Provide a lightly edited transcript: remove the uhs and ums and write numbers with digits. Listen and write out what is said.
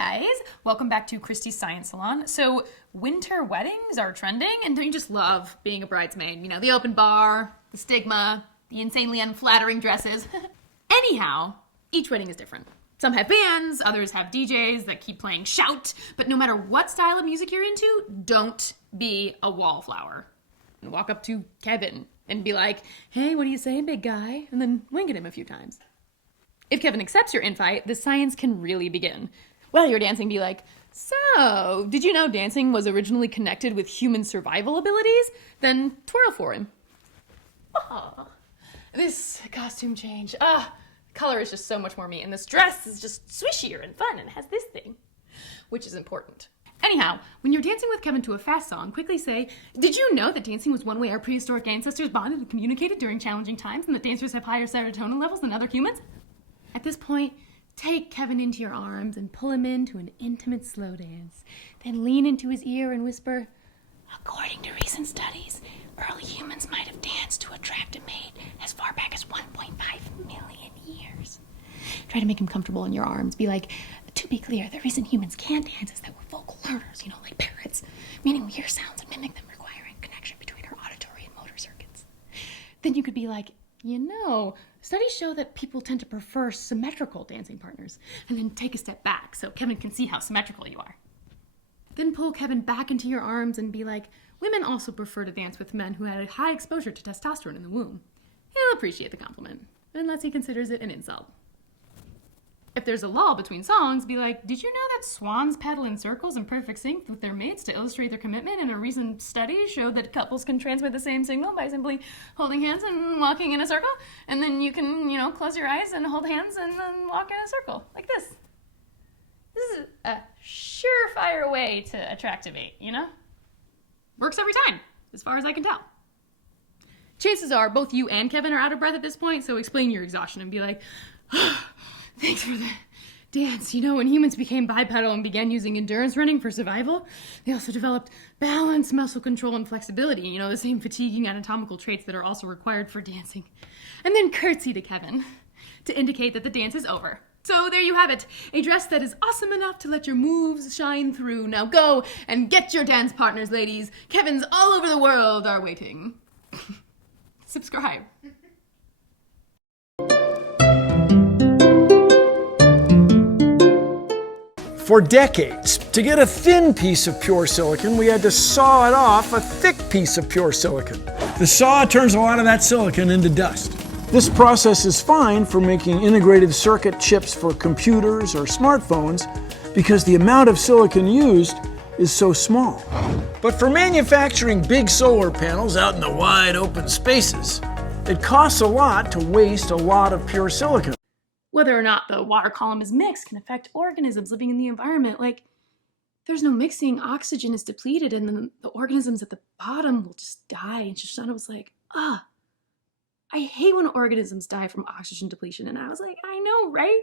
guys, welcome back to Christy's Science Salon. So winter weddings are trending, and don't you just love being a bridesmaid? You know, the open bar, the stigma, the insanely unflattering dresses. Anyhow, each wedding is different. Some have bands, others have DJs that keep playing shout, but no matter what style of music you're into, don't be a wallflower. And walk up to Kevin and be like, hey, what do you say, big guy? And then wink at him a few times. If Kevin accepts your invite, the science can really begin. While you're dancing, be like, so, did you know dancing was originally connected with human survival abilities? Then twirl for him. Oh, this costume change. Color is just so much more me, and this dress is just swishier and fun and has this thing, which is important. Anyhow, when you're dancing with Kevin to a fast song, quickly say, did you know that dancing was one way our prehistoric ancestors bonded and communicated during challenging times, and that dancers have higher serotonin levels than other humans? At this point, take Kevin into your arms and pull him into an intimate slow dance. Then lean into his ear and whisper, according to recent studies, early humans might have danced to attract a mate as far back as 1.5 million years. Try to make him comfortable in your arms. Be like, to be clear, the reason humans can dance is that we're vocal learners, like parrots, meaning we hear sounds and mimic them, requiring connection between our auditory and motor circuits. Then you could be like, studies show that people tend to prefer symmetrical dancing partners, and then take a step back so Kevin can see how symmetrical you are. Then pull Kevin back into your arms and be like, women also prefer to dance with men who had a high exposure to testosterone in the womb. He'll appreciate the compliment, unless he considers it an insult. If there's a lull between songs, be like, did you know that swans paddle in circles in perfect sync with their mates to illustrate their commitment? And a recent study showed that couples can transmit the same signal by simply holding hands and walking in a circle. And then you can, close your eyes and hold hands and then walk in a circle, like this. This is a surefire way to attract a mate, Works every time, as far as I can tell. Chances are both you and Kevin are out of breath at this point, so explain your exhaustion and be like, thanks for the dance. When humans became bipedal and began using endurance running for survival, they also developed balance, muscle control, and flexibility. The same fatiguing anatomical traits that are also required for dancing. And then curtsy to Kevin to indicate that the dance is over. So there you have it, a dress that is awesome enough to let your moves shine through. Now go and get your dance partners, ladies. Kevins all over the world are waiting. Subscribe. For decades, to get a thin piece of pure silicon, we had to saw it off a thick piece of pure silicon. The saw turns a lot of that silicon into dust. This process is fine for making integrated circuit chips for computers or smartphones because the amount of silicon used is so small. But for manufacturing big solar panels out in the wide open spaces, it costs a lot to waste a lot of pure silicon. Whether or not the water column is mixed can affect organisms living in the environment. There's no mixing, oxygen is depleted, and then the organisms at the bottom will just die. And Shoshana was like, I hate when organisms die from oxygen depletion. And I was like, I know, right?